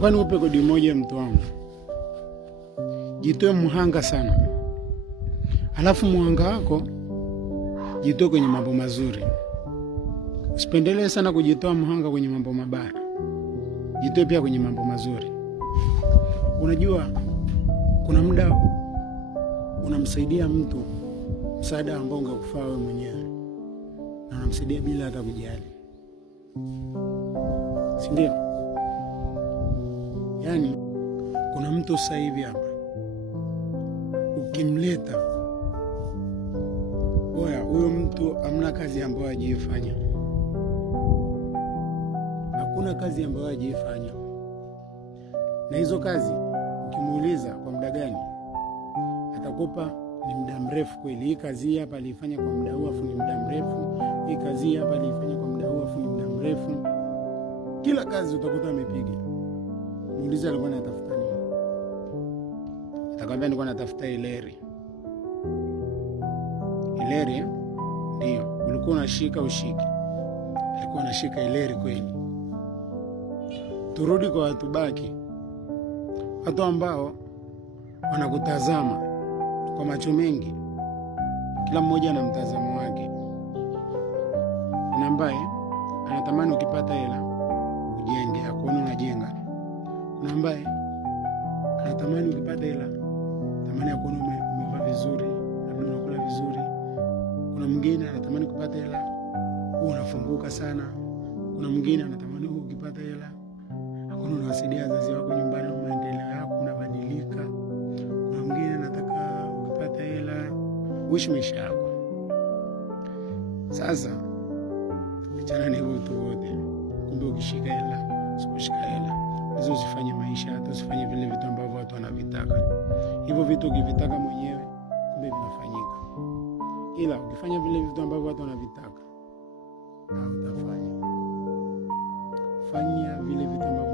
Kwani upe kodi moja mtu wangu. Jitoe muhanga sana. Alafu muhanga wako jitoe kwenye mambo mazuri. Usipendelee sana kujitoa muhanga kwenye mambo mabaya. Jitoe pia kwenye mambo mazuri. Unajua kuna muda unamsaidia mtu msaada ambao ungekufaa wewe mwenyewe. Na unamsaidia bila hata kujali. Si ndio? Yaani kuna mtu sasa hivi hapa ukimleta, huyo mtu hamna kazi ambayo hajifanya. Hakuna kazi ambayo hajifanya. Na hizo kazi ukimuuliza kwa muda gani, atakupa ni muda mrefu kweli. Hii kazi hapa alifanya kwa muda huu afu ni muda mrefu. Hii kazi hapa alifanya kwa muda huu afu ni muda mrefu. Kila kazi utakuta amepiga. Muulize alikuwa anatafuta nini? Atakwambia nilikuwa natafuta ileri. Ileri ndio ulikuwa unashika ushiki. Alikuwa anashika ileri kweli. Turudi kwa watu baki. Watu ambao wanakutazama kwa macho mengi. Kila mmoja ana mtazamo wake. Kuna ambaye anatamani ukipata hela ujenge, akuone unajenga. Kuna ambaye anatamani ukipata hela, tamani akuone umevaa vizuri, unakula vizuri. Kuna mwingine anatamani kupata hela unafunguka sana. Kuna mwingine anatamani ukipata hela akuone unawasaidia wazazi wako nyumbani, maendeleo yako unabadilika. Kuna mwingine anataka ukipata hela uishi maisha yako. Sasa achana na hivyo tu wote. Kumbe ukishika hela, usipishika hela, hizo usifanye maisha, hata usifanye vile vitu ambavyo watu wanavitaka. Hivyo vitu ukivitaka mwenyewe, kumbe vinafanyika. Ila ukifanya vile vitu ambavyo watu wanavitaka, utafanya. Fanya vile vitu ambavyo